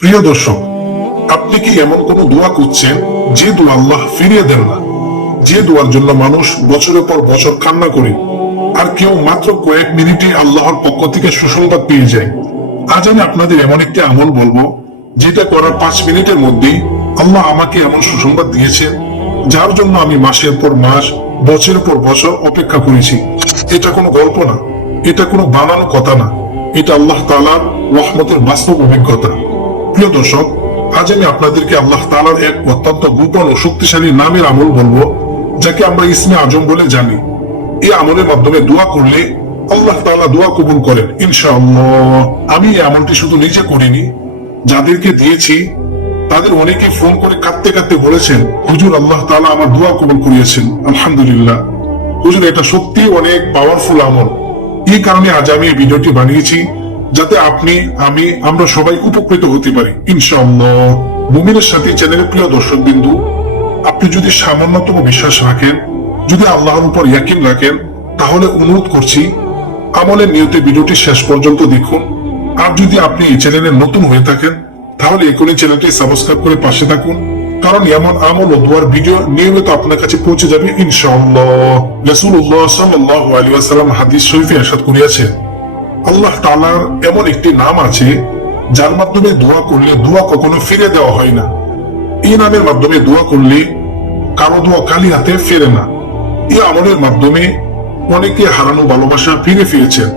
প্রিয় দর্শক, আপনি কি এমন কোন দোয়া করছেন যে দোয়া আল্লাহ ফিরিয়ে দেন না, যে দোয়ার জন্য মানুষ বছরের পর বছর কান্না করে আর কেউ মাত্র কয়েক মিনিটে আল্লাহর পক্ষ থেকে সুসংবাদ পেয়ে যায়? আজ আমি আপনাদের এমন একটি আমল বলবো যেটা করার 5 মিনিটের মধ্যেই আল্লাহ আমাকে এমন সুসংবাদ দিয়েছেন যার জন্য আমি মাসের পর মাস, বছরের পর বছর অপেক্ষা করেছি। এটা কোনো গল্প না, এটা কোনো বানানো কথা না, এটা আল্লাহ তাআলার রহমতের বাস্তব অভিজ্ঞতা। প্রিয় দর্শক, আজ আমি আপনাদেরকে আল্লাহ তাআলার এক অত্যন্ত গোপন ও শক্তিশালী নামের আমল বলবো, যাকে আমরা ইসমে আজম বলে জানি। এই আমলের মাধ্যমে দোয়া করলে আল্লাহ তাআলা দোয়া কবুল করেন ইনশাআল্লাহ। আমি এই আমলটি শুধু নিজে করিনি, যাদেরকে দিয়েছি তাদের অনেকে ফোন করে কাঁদতে কাঁদতে বলেছেন, হুজুর আল্লাহ তাআলা আমার দোয়া কবুল করিয়েছেন, আলহামদুলিল্লাহ। হুজুর, এটা সত্যি অনেক পাওয়ারফুল আমল। এই কারণে আজ আমি এই ভিডিওটি বানিয়েছি, যাতে আপনি, আমরা সবাই উপকৃত হতে পারি ইনশাআল্লাহ। মুমিনের সাথী চ্যানেলের প্রিয় দর্শক বিন্দু, আপনি যদি সামান্যতম বিশ্বাস রাখেন, যদি আল্লাহর উপর ইয়াকিন রাখেন, তাহলে অনুরোধ করছি আমলের নিয়তে ভিডিওটি শেষ পর্যন্ত দেখুন। আর যদি আপনি এই চ্যানেলে নতুন হয়ে থাকেন, তাহলে এখনই চ্যানেলটি সাবস্ক্রাইব করে পাশে থাকুন, কারণ এমন আমল ও দোয়ার ভিডিও নিয়মিত আপনার কাছে পৌঁছে যাবে ইনশাআল্লাহ। রাসূলুল্লাহ সাল্লাল্লাহু আলাইহি ওয়াসাল্লাম হাদিস শরীফে ইরশাদ করিয়াছেন, আল্লাহ তাআলার এমন একটি নাম আছে যার মাধ্যমে দোয়া করলে দোয়া কখনো ফিরে দেওয়া হয় না। এই নামের মাধ্যমে দোয়া করলে কারো দোয়া খালি হাতে ফেরে না। এই আমলের মাধ্যমে অনেকে হারানো ভালোবাসা ফিরে পেয়েছেন,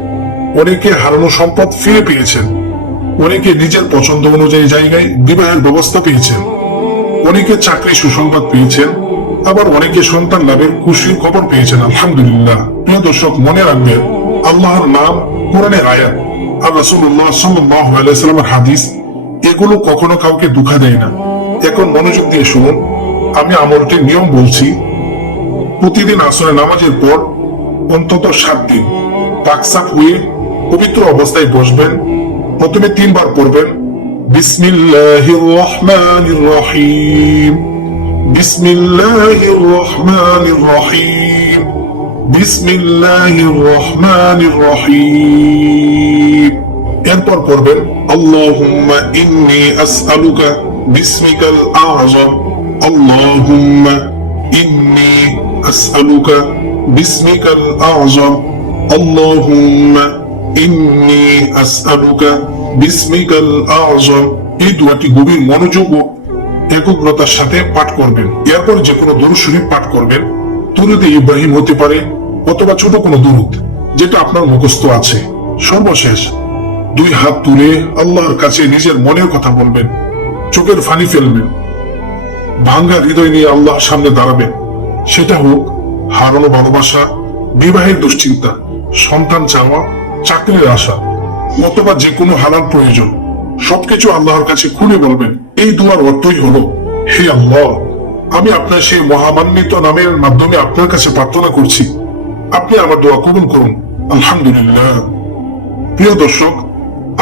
অনেকে হারানো সম্পদ ফিরে পেয়েছেন, অনেকে নিজের পছন্দ অনুযায়ী জায়গায় বিবাহের ব্যবস্থা পেয়েছেন, অনেকে চাকরি সুসংবাদ পেয়েছেন, আবার অনেকে সন্তান লাভের খুশির খবর পেয়েছেন, আলহামদুলিল্লাহ। প্রিয় দর্শক, মনে রাখবেন আল্লাহর নাম, কোরআনের আয়াত আর রাসূলুল্লাহ সাল্লাল্লাহু আলাইহি ওয়াসাল্লামের হাদিস, এগুলো কখনো কাউকে দুঃখ দেয় না। এখন মনোযোগ দিয়ে শুনুন, আমি আমলটির নিয়ম বলছি। প্রতিদিন আসরের নামাজের পর অন্তত 7 দিন পাকসাফ হয়ে পবিত্র অবস্থায় বসবেন। প্রথমে 3 বার পড়বেন, বিসমিল্লাহির রহমানির রহিম, বিসমিল্লাহির রহমানির রহিম, বিসমিল্লাহির রহমানির রহিম। এরপর পড়বেন, আল্লাহুম্মা ইন্নী আসআলুকা বিসমিকাল আযম, আল্লাহুম্মা ইন্নী আসআলুকা বিসমিকাল আযম, আল্লাহুম্মা ইন্নী আসআলুকা বিসমিকাল আযম। এই দোয়াটি গভীর মনোযোগ ও একাগ্রতার সাথে পাঠ করবেন। এরপর যে কোনো দরুদ শরীফ পাঠ করবেন। দুরুদে ইব্রাহিম হতে পারে অথবা ছোট কোনো দুরুদ, যেটা আপনার মুখস্থ আছে। সর্বশেষ 2 হাত তুলে আল্লাহর কাছে নিজের মনের কথা বলবেন, চোখের পানি ফেলবেন, ভাঙ্গা হৃদয় নিয়ে আল্লাহর সামনে দাঁড়াবেন। সেটা হোক হারানো ভালোবাসা, বিবাহের দুশ্চিন্তা, সন্তান চাওয়া, চাকরির আশা, অথবা যে কোনো হালাল প্রয়োজন, সবকিছু আল্লাহর কাছে খুলে বলবেন। এই দোয়ার অর্থই হলো, হে আল্লাহ, আমি আপনার সেই মহামান্বিত নামের মাধ্যমে আপনার কাছে প্রার্থনা করছি, আপনি আমার দোয়া কবুল করুন, আলহামদুলিল্লাহ। প্রিয় দর্শক,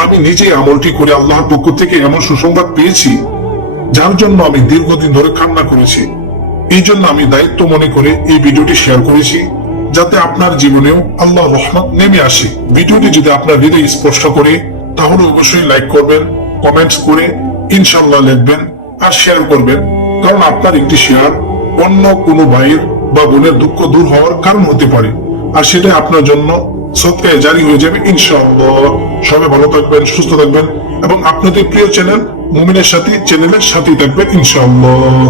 আমি নিজেই আমলটি করে আল্লাহর পক্ষ থেকে এমন সুসংবাদ পেয়েছি যার জন্য আমি দীর্ঘদিন ধরে কান্না করেছি। এই জন্য আমি দায়িত্ব মনে করে এই ভিডিওটি শেয়ার করেছি, যাতে আপনার জীবনেও আল্লাহ রহমত নেমে আসে। ভিডিওটি যদি আপনার হৃদয় স্পর্শ করে, তাহলে অবশ্যই লাইক করবেন, কমেন্টস করে ইনশাআল্লাহ লিখবেন আর শেয়ার করবেন, কারণ আপনার একটি শেয়ার অন্য কোনো ভাইয়ের বা বোনের দুঃখ দূর হওয়ার কারণ হতে পারে, আর সেটা আপনার জন্য সদকায়ে জারি হয়ে যাবে ইনশাআল্লাহ। সবাই ভালো থাকবেন, সুস্থ থাকবেন এবং আপনাদের প্রিয় চ্যানেল মুমিনের সাথী চ্যানেলের সাথেই থাকবেন ইনশাআল্লাহ।